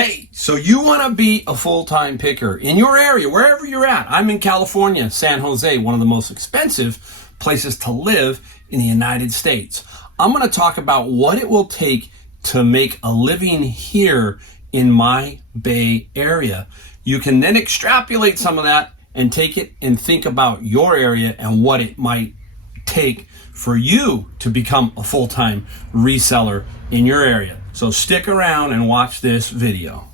Hey, so you want to be a full-time picker in your area, wherever you're at. I'm in California, San Jose, one of the most expensive places to live in the United States. I'm going to talk about what it will take to make a living here in my Bay Area. You can then extrapolate some of that and take it and think about your area and what it might take for you to become a full-time reseller in your area. So stick around and watch this video.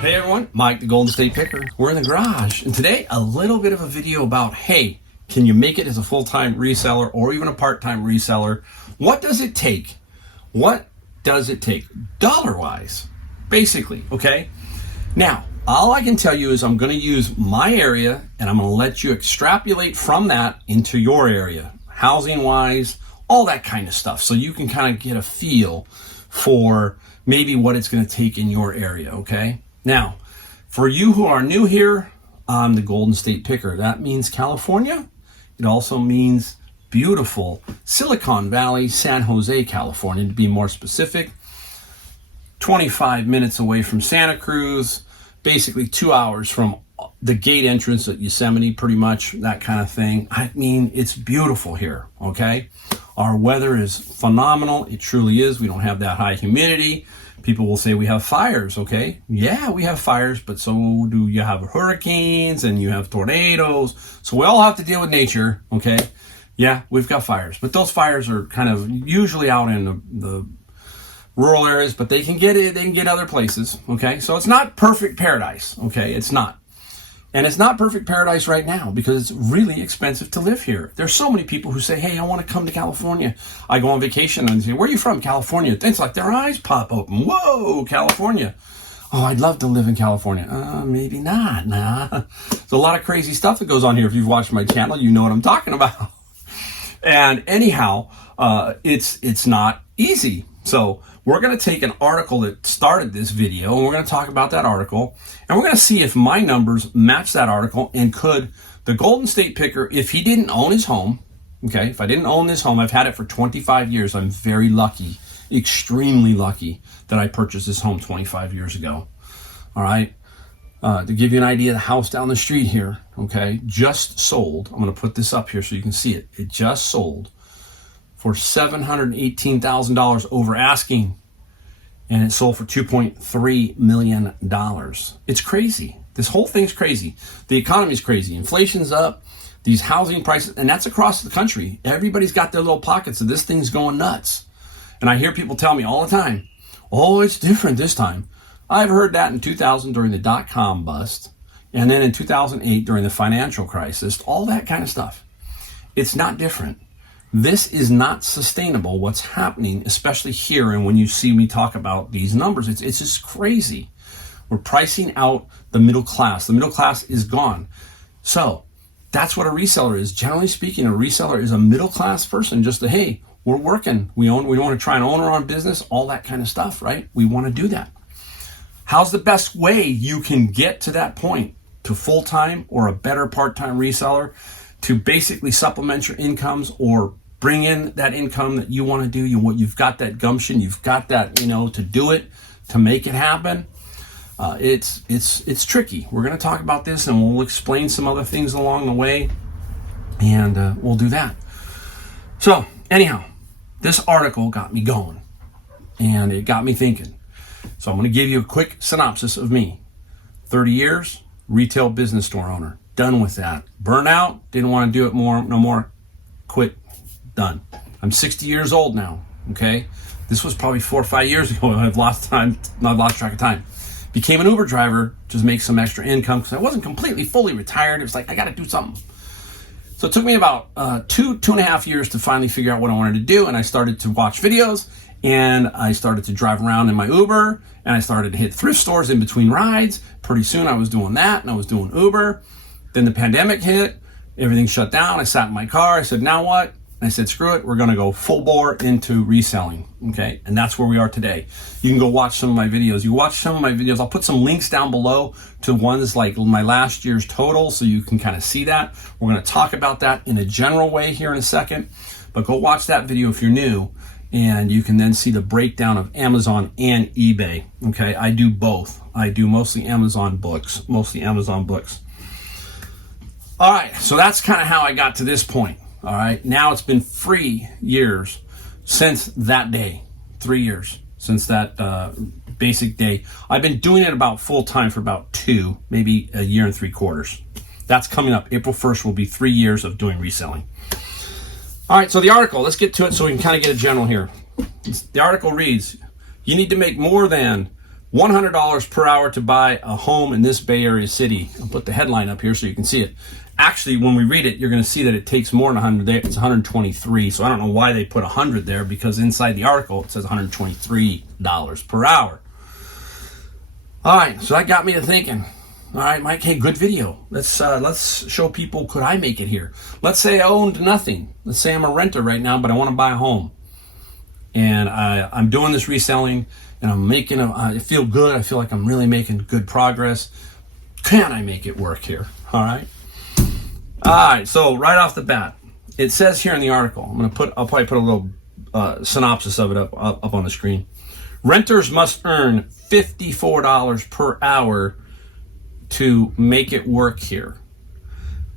Hey everyone, Mike the Golden State Picker. We're in the garage, and today a little bit of a video about, hey, can you make it as a full-time reseller or even a part-time reseller? What does it take? What does it take dollar-wise, basically, okay? Now, all I can tell you is I'm going to use my area and I'm going to let you extrapolate from that into your area, housing-wise, all that kind of stuff, so you can kind of get a feel for maybe what it's going to take in your area, okay? Now, for you who are new here, I'm the Golden State Picker. That means California. It also means beautiful Silicon Valley, San Jose, California, to be more specific. 25 minutes away from Santa Cruz, basically 2 hours from the gate entrance at Yosemite, pretty much, that kind of thing. I mean, it's beautiful here, okay? Our weather is phenomenal. It truly is. We don't have that high humidity. People will say we have fires, okay? Yeah, we have fires, but so do you have hurricanes and you have tornadoes. So we all have to deal with nature, okay? Yeah, we've got fires, but those fires are kind of usually out in the rural areas, but they can get other places, okay? So it's not perfect paradise, okay? It's not. And it's not perfect paradise right now because it's really expensive to live here. There's so many people who say, hey, I want to come to California. I go on vacation and say, where are you from? California. It's like their eyes pop open. Whoa, California. Oh, I'd love to live in California. Maybe not, nah. There's a lot of crazy stuff that goes on here. If you've watched my channel, you know what I'm talking about. And anyhow, it's not easy. So we're going to take an article that started this video, and we're going to talk about that article, and we're going to see if my numbers match that article, and could the Golden State Picker, if he didn't own his home, okay, if I didn't own this home, I've had it for 25 years. I'm very lucky, extremely lucky that I purchased this home 25 years ago. All right. To give you an idea, the house down the street here, okay, just sold. I'm going to put this up here so you can see it. It just sold for $718,000 over asking, and it sold for $2.3 million. It's crazy. This whole thing's crazy. The economy's crazy. Inflation's up. These housing prices, and that's across the country. Everybody's got their little pockets, and this thing's going nuts. And I hear people tell me all the time, oh, it's different this time. I've heard that in 2000 during the dot-com bust, and then in 2008 during the financial crisis, all that kind of stuff. It's not different. This is not sustainable, what's happening, especially here. And when you see me talk about these numbers, it's just crazy. We're pricing out the middle class. The middle class is gone. So that's what a reseller is. Generally speaking, a reseller is a middle class person. Just the, hey, we're working. We want to try and own our own business, all that kind of stuff, right? We want to do that. How's the best way you can get to that point, to full-time or a better part-time reseller, to basically supplement your incomes or bring in that income that you want to do? You've got that gumption, you've got that, to do it, to make it happen. It's tricky. We're going to talk about this, and we'll explain some other things along the way, and we'll do that. So anyhow, this article got me going, and it got me thinking. So I'm going to give you a quick synopsis of me. 30 years, retail business store owner. Done with that. Burnout, didn't want to do it no more. Quit. Done. I'm 60 years old now, okay? This was probably 4 or 5 years ago. I've lost track of time. Became an Uber driver, just make some extra income, because I wasn't completely fully retired. It was like, I got to do something. So it took me about two and a half years to finally figure out what I wanted to do, and I started to watch videos, and I started to drive around in my Uber, and I started to hit thrift stores in between rides. Pretty soon I was doing that, and I was doing Uber. Then the pandemic hit, everything shut down. I sat in my car, I said, now what? I said, screw it, we're going to go full bore into reselling. Okay. And that's where we are today. You can go watch some of my videos. You watch some of my videos. I'll put some links down below to ones like my last year's total, so you can kind of see that. We're going to talk about that in a general way here in a second, but go watch that video if you're new, and you can then see the breakdown of Amazon and eBay. Okay. I do both. I do mostly Amazon books. All right. So that's kind of how I got to this point. All right, now it's been 3 years since that day, 3 years since that basic day. I've been doing it about full time for about 2, maybe a year and 3/4. That's coming up. April 1st will be 3 years of doing reselling. All right, so the article, let's get to it so we can kind of get a general here. The article reads, you need to make more than $100 per hour to buy a home in this Bay Area city. I'll put the headline up here so you can see it. Actually, when we read it, you're going to see that it takes more than 100 there. It's 123. So I don't know why they put 100 there, because inside the article, it says $123 per hour. All right. So that got me to thinking, all right, Mike, hey, good video. Let's show people, could I make it here? Let's say I owned nothing. Let's say I'm a renter right now, but I want to buy a home. And I'm doing this reselling, and I'm making I feel good. I feel like I'm really making good progress. Can I make it work here? All right. All right, so right off the bat, it says here in the article, I'll probably put a little synopsis of it up on the screen. Renters must earn $54 per hour to make it work here.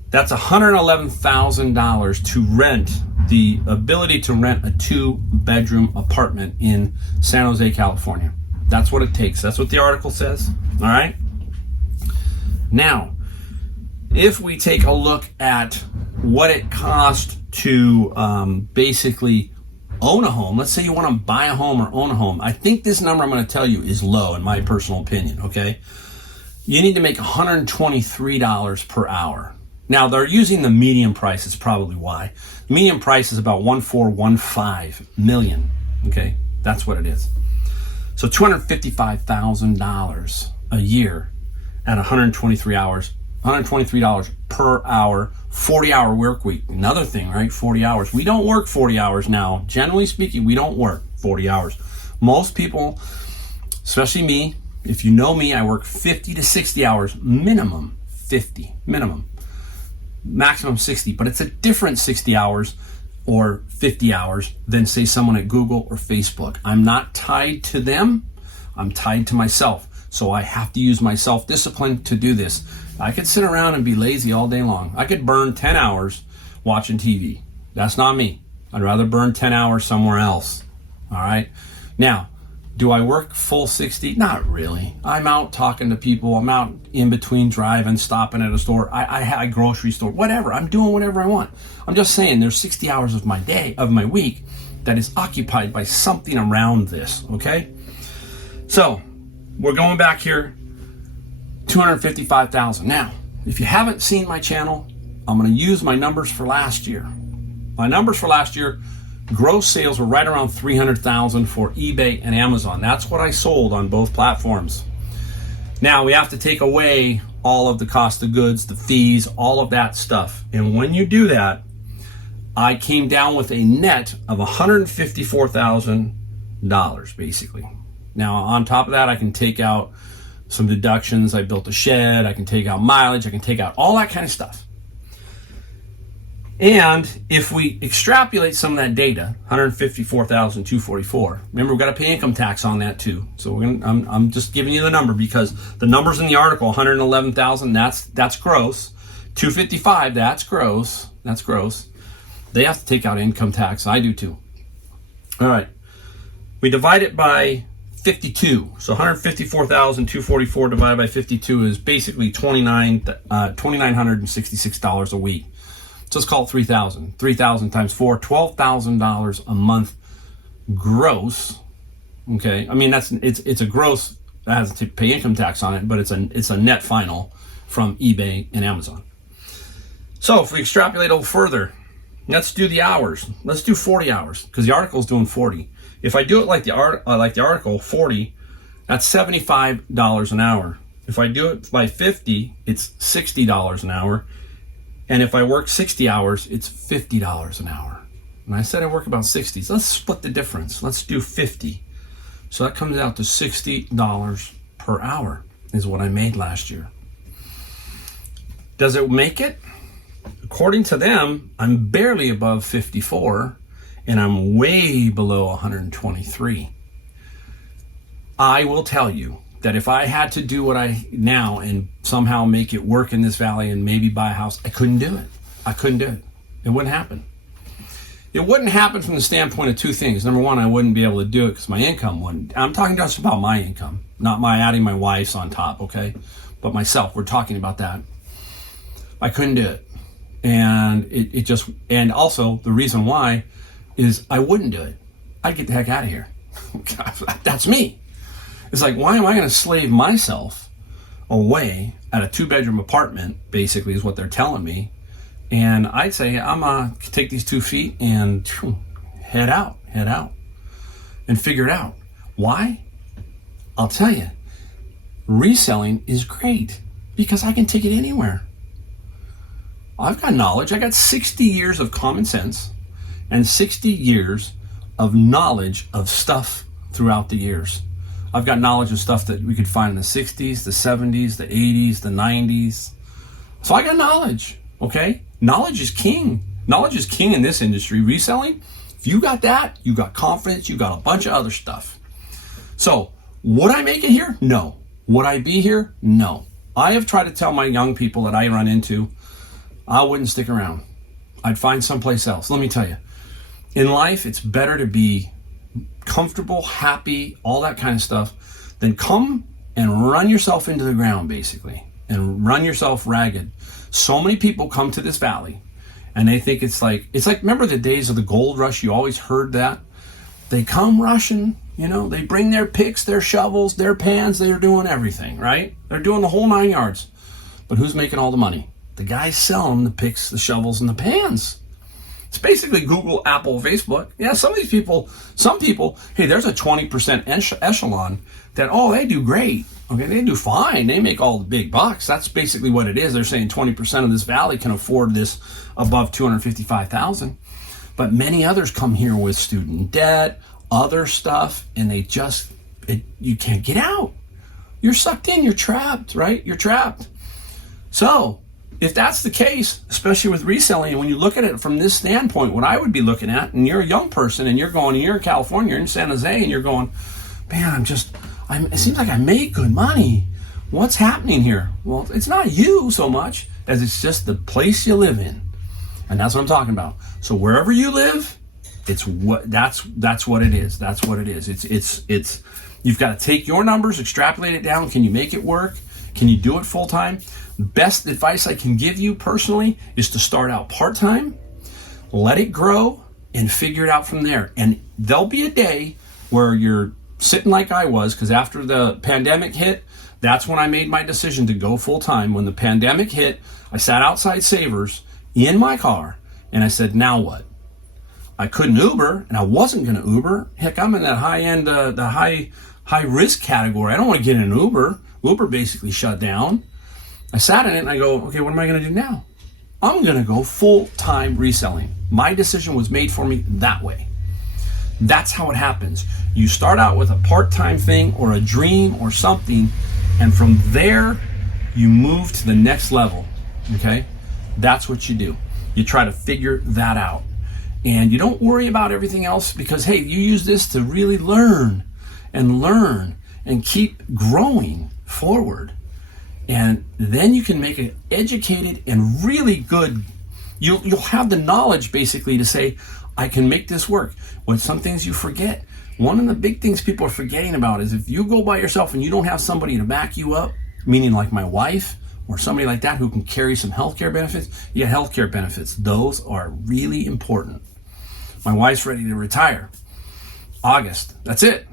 That's $111,000 to rent, the ability to rent a 2-bedroom apartment in San Jose, California. That's what it takes. That's what the article says. All right. Now, if we take a look at what it costs to basically own a home, let's say you want to buy a home or own a home. I think this number I'm going to tell you is low in my personal opinion, okay? You need to make $123 per hour. Now, they're using the median price. It's probably why. The median price is about $1.415 million, okay? That's what it is. So $255,000 a year at 123 hours. $123 per hour, 40-hour work week. Another thing, right? 40 hours. We don't work 40 hours now. Generally speaking, we don't work 40 hours. Most people, especially me, if you know me, I work 50 to 60 hours minimum. 50 minimum. Maximum 60. But it's a different 60 hours or 50 hours than, say, someone at Google or Facebook. I'm not tied to them. I'm tied to myself. So I have to use my self-discipline to do this. I could sit around and be lazy all day long. I could burn 10 hours watching TV. That's not me. I'd rather burn 10 hours somewhere else. All right. Now, do I work full 60? Not really. I'm out talking to people. I'm out in between driving, stopping at a store. I grocery store, whatever. I'm doing whatever I want. I'm just saying there's 60 hours of my day, of my week, that is occupied by something around this. Okay. So we're going back here. $255,000. Now, if you haven't seen my channel, I'm going to use my numbers for last year. My numbers for last year, gross sales were right around $300,000 for eBay and Amazon. That's what I sold on both platforms. Now, we have to take away all of the cost of goods, the fees, all of that stuff. And when you do that, I came down with a net of $154,000, basically. Now, on top of that, I can take out some deductions. I built a shed. I can take out mileage. I can take out all that kind of stuff. And if we extrapolate some of that data, $154,244. Remember, we've got to pay income tax on that too. So I'm just giving you the number because the numbers in the article, $111,000, that's gross. $255, that's gross. That's gross. They have to take out income tax. I do too. All right. We divide it by 52. So $154,244 divided by 52 is basically $2,966 a week. So let's call it $3,000. 3,000 times 4, $12,000 a month gross. Okay, I mean it's a gross that has to pay income tax on it, but it's a net final from eBay and Amazon. So if we extrapolate a little further, let's do the hours. Let's do 40 hours because the article is doing 40. If I do it like the article, 40, that's $75 an hour. If I do it by 50, it's $60 an hour. And if I work 60 hours, it's $50 an hour. And I said I work about 60s. Let's split the difference. Let's do 50. So that comes out to $60 per hour is what I made last year. Does it make it? According to them, I'm barely above 54 and I'm way below 123. I will tell you that if I had to do what I now and somehow make it work in this valley and maybe buy a house, I couldn't do it. I couldn't do it. It wouldn't happen. It wouldn't happen from the standpoint of two things. Number one, I wouldn't be able to do it because my income wouldn't. I'm talking just about my income, not my adding my wife's on top, okay? But myself, we're talking about that. I couldn't do it. And it just, and also the reason why is I wouldn't do it. I'd get the heck out of here. That's me. It's like, why am I going to slave myself away at a 2-bedroom apartment, basically is what they're telling me. And I'd say, I'm going to take these 2 feet and head out and figure it out. Why? I'll tell you, reselling is great because I can take it anywhere. I've got knowledge. I got 60 years of common sense and 60 years of knowledge of stuff throughout the years. I've got knowledge of stuff that we could find in the 60s, the 70s, the 80s, the 90s. So I got knowledge, okay? Knowledge is king. Knowledge is king in this industry. Reselling, if you got that, you got confidence, you got a bunch of other stuff. So would I make it here? No. Would I be here? No. I have tried to tell my young people that I run into, I wouldn't stick around. I'd find someplace else. Let me tell you, in life, it's better to be comfortable, happy, all that kind of stuff, than come and run yourself into the ground, basically, and run yourself ragged. So many people come to this valley and they think it's like, remember the days of the gold rush? You always heard that. They come rushing, they bring their picks, their shovels, their pans, they're doing everything, right? They're doing the whole 9 yards. But who's making all the money? The guys selling the picks, the shovels, and the pans. It's basically Google, Apple, Facebook. Yeah, some people, hey, there's a 20% echelon that, they do great. Okay, they do fine. They make all the big bucks. That's basically what it is. They're saying 20% of this valley can afford this above $255,000. But many others come here with student debt, other stuff, and you can't get out. You're sucked in. You're trapped, right? You're trapped. So if that's the case, especially with reselling, and when you look at it from this standpoint, what I would be looking at, and you're a young person and you're in California, you're in San Jose, and you're going, man, it seems like I make good money. What's happening here? Well, it's not you so much as it's just the place you live in. And that's what I'm talking about. So wherever you live, that's what it is. That's what it is. It's you've got to take your numbers, extrapolate it down. Can you make it work? Can you do it full time? Best advice I can give you personally is to start out part-time, let it grow, and figure it out from there. And there'll be a day where you're sitting like I was, because after the pandemic hit, that's when I made my decision to go full-time. When the pandemic hit, I sat outside Savers in my car, and I said, now what? I couldn't Uber, and I wasn't going to Uber. Heck, I'm in that high-end, the high-risk category. I don't want to get in an Uber. Uber basically shut down. I sat in it and I go, okay, what am I going to do now? I'm going to go full-time reselling. My decision was made for me that way. That's how it happens. You start out with a part-time thing or a dream or something, and from there, you move to the next level, okay? That's what you do. You try to figure that out. And you don't worry about everything else because, hey, you use this to really learn and keep growing forward. And then you can make an educated and really good, you'll have the knowledge basically to say, I can make this work. When some things you forget, one of the big things people are forgetting about is if you go by yourself and you don't have somebody to back you up, meaning like my wife or somebody like that who can carry some healthcare benefits, you get healthcare benefits. Those are really important. My wife's ready to retire. August, that's it.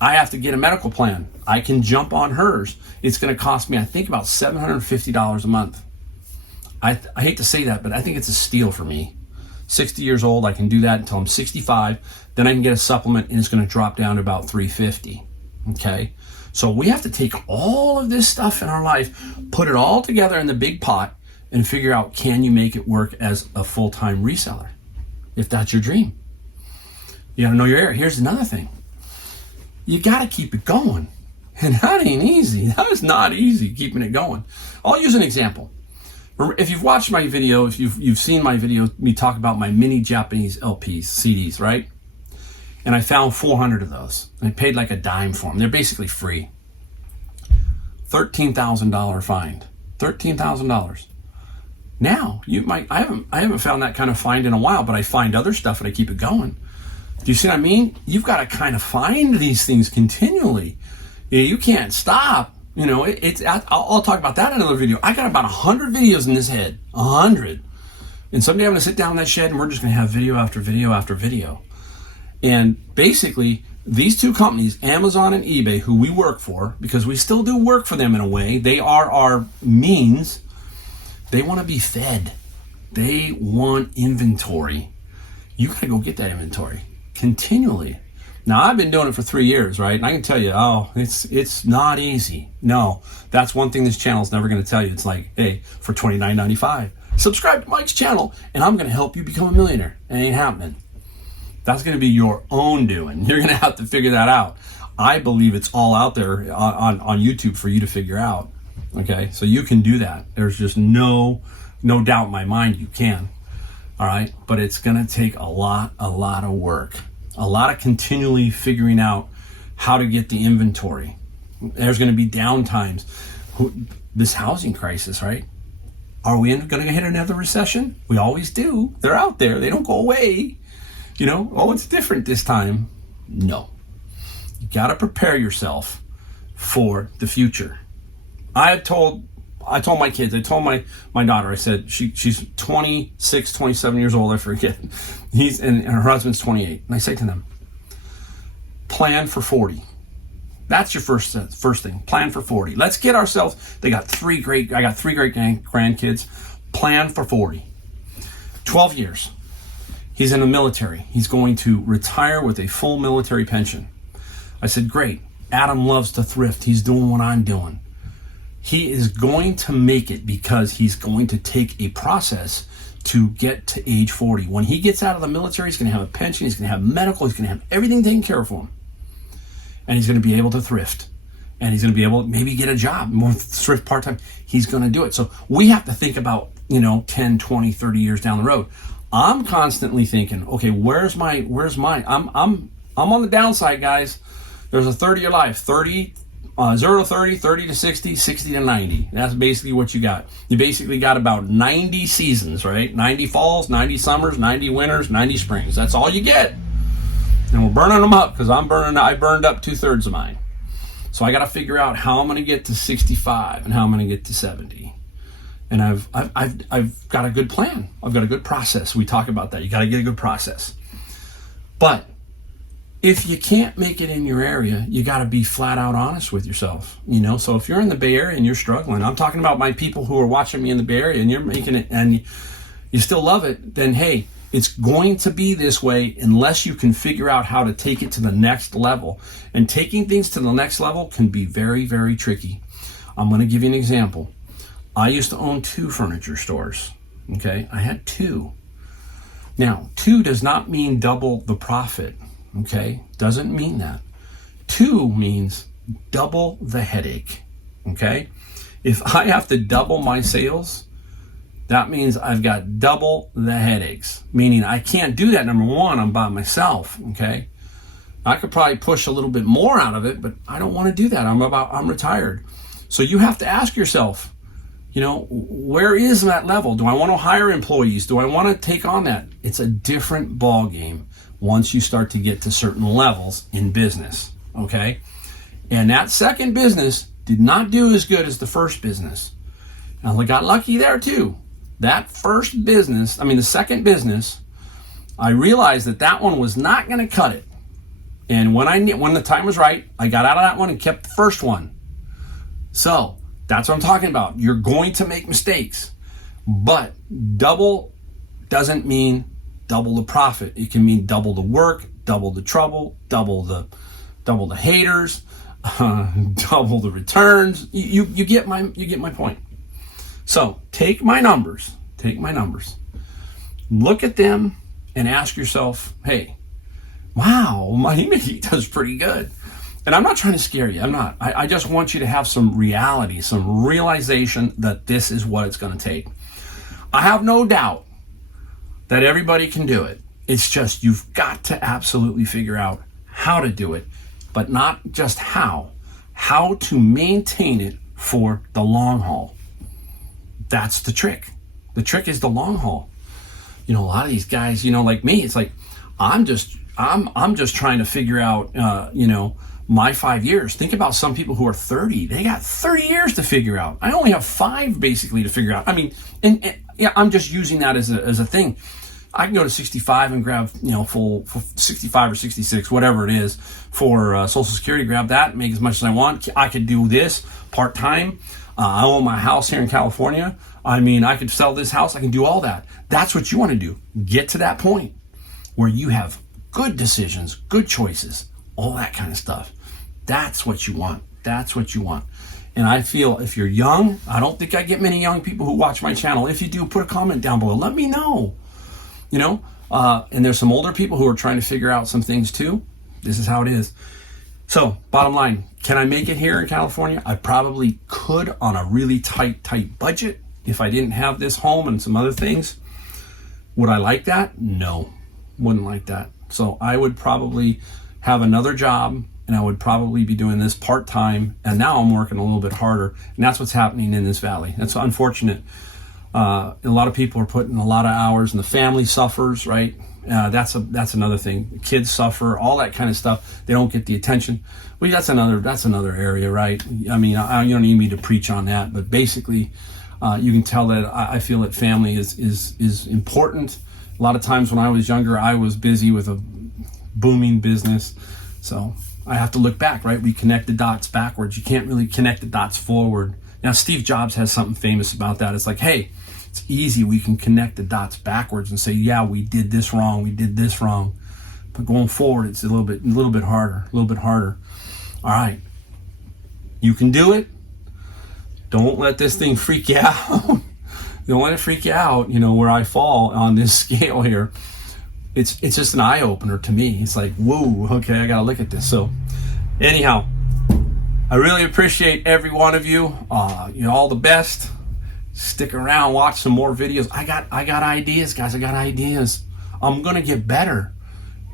I have to get a medical plan. I can jump on hers. It's going to cost me, I think, about $750 a month. I hate to say that, but I think it's a steal for me. 60 years old, I can do that until I'm 65. Then I can get a supplement, and it's going to drop down to about $350. Okay? So we have to take all of this stuff in our life, put it all together in the big pot, and figure out, can you make it work as a full-time reseller? if that's your dream. You got to know your area. Here's another thing. You got to keep it going. And that ain't easy. That is not easy, keeping it going. I'll use an example. If you've watched my video, if you've seen my video, me talk about my mini Japanese LPs, CDs, right? And I found 400 of those. I paid like a dime for them. They're basically free. $13,000 find. $13,000. Now, I haven't found that kind of find in a while, but I find other stuff and I keep it going. Do you see what I mean? You've got to kind of find these things continually. You can't stop. I'll talk about that in another video. I got about 100 videos in this head. 100. And someday I'm going to sit down in that shed and we're just going to have video after video after video. And basically, these two companies, Amazon and eBay, who we work for, because we still do work for them in a way, they are our means. They want to be fed. They want inventory. You got to go get that inventory continually. Now, I've been doing it for 3 years, right? And I can tell you, it's not easy. No, that's one thing this channel is never going to tell you. It's like, hey, for $29.95, subscribe to Mike's channel, and I'm going to help you become a millionaire. It ain't happening. That's going to be your own doing. You're going to have to figure that out. I believe it's all out there on YouTube for you to figure out. Okay, so you can do that. There's just no doubt in my mind you can. All right, but it's going to take a lot of work. A lot of continually figuring out how to get the inventory. There's going to be down times. This housing crisis, right? Are we going to hit another recession? We always do. They're out there. They don't go away. It's different this time. No. You got to prepare yourself for the future. I told my kids, I told my daughter, I said, she's 26, 27 years old, I forget. And her husband's 28. And I say to them, plan for 40. That's your first thing. Plan for 40. Let's get ourselves, I got three great grandkids. Plan for 40. 12 years. He's in the military. He's going to retire with a full military pension. I said, great. Adam loves to thrift. He's doing what I'm doing. He is going to make it because he's going to take a process to get to age 40. When he gets out of the military, he's going to have a pension, he's going to have medical, he's going to have everything taken care of for him. And he's going to be able to thrift. And he's going to be able to maybe get a job, more thrift part-time. He's going to do it. So we have to think about, 10, 20, 30 years down the road. I'm constantly thinking, okay, where's my, I'm on the downside, guys. There's a 30-year life, 0 to 30, 30 to 60, 60 to 90. That's basically what you got. You basically got about 90 seasons, right? 90 falls, 90 summers, 90 winters, 90 springs. That's all you get. And we're burning them up because I burned up 2/3 of mine. So I got to figure out how I'm going to get to 65 and how I'm going to get to 70. And I've got a good plan. I've got a good process. We talk about that. You got to get a good process. But if you can't make it in your area, you got to be flat out honest with yourself. So if you're in the Bay Area and you're struggling, I'm talking about my people who are watching me in the Bay Area and you're making it and you still love it, then hey, it's going to be this way unless you can figure out how to take it to the next level. And taking things to the next level can be very, very tricky. I'm going to give you an example. I used to own 2 furniture stores. Okay, I had 2. Now, 2 does not mean double the profit. Okay, doesn't mean that. 2 means double the headache. Okay, if I have to double my sales, that means I've got double the headaches. Meaning I can't do that. Number one, I'm by myself. Okay, I could probably push a little bit more out of it, but I don't want to do that. I'm retired. So you have to ask yourself, where is that level? Do I want to hire employees? Do I want to take on that? It's a different ball game once you start to get to certain levels in business, okay? And that second business did not do as good as the first business. And I got lucky there too. That the second business, I realized that one was not going to cut it. And when the time was right, I got out of that one and kept the first one. So that's what I'm talking about. You're going to make mistakes, but double doesn't mean double the profit. It can mean double the work, double the trouble, double the haters, double the returns. You get my point. So take my numbers, look at them and ask yourself, hey, wow, he does pretty good. And I'm not trying to scare you. I'm not. I just want you to have some reality, some realization that this is what it's going to take. I have no doubt that everybody can do it. It's just you've got to absolutely figure out how to do it, but not just how to maintain it for the long haul. That's the trick. The trick is the long haul. A lot of these guys, like me, it's like I'm just trying to figure out, my 5 years. Think about some people who are 30. They got 30 years to figure out. I only have 5 basically to figure out. I mean, and yeah, I'm just using that as a thing. I can go to 65 and grab, full 65 or 66, whatever it is, for Social Security. Grab that, make as much as I want. I could do this part-time. I own my house here in California. I mean, I could sell this house. I can do all that. That's what you want to do. Get to that point where you have good decisions, good choices, all that kind of stuff. That's what you want. That's what you want. And I feel if you're young, I don't think I get many young people who watch my channel. If you do, put a comment down below. Let me know. And there's some older people who are trying to figure out some things too. This is how it is. So bottom line, can I make it here in California? I probably could on a really tight budget if I didn't have this home and some other things. Would I like that? No, wouldn't like that. So I would probably have another job, and I would probably be doing this part-time, and now I'm working a little bit harder, and that's what's happening in this valley. That's unfortunate. A lot of people are putting a lot of hours, and the family suffers, right? That's another thing. Kids suffer, all that kind of stuff. They don't get the attention. Well, that's another area, right? I mean, you don't need me to preach on that, but basically, you can tell that I feel that family is important. A lot of times when I was younger, I was busy with a booming business, so I have to look back, right? We connect the dots backwards. You can't really connect the dots forward. Now, Steve Jobs has something famous about that. It's like, hey, it's easy. We can connect the dots backwards and say, yeah, we did this wrong. We did this wrong. But going forward, it's a little bit harder. All right. You can do it. Don't let this thing freak you out. Don't let it freak you out, where I fall on this scale here. It's just an eye-opener to me. It's like, whoa, okay, I got to look at this. So anyhow, I really appreciate every one of you. All the best. Stick around, watch some more videos. I got ideas, guys. I got ideas. I'm going to get better,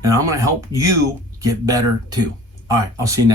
and I'm going to help you get better too. All right, I'll see you next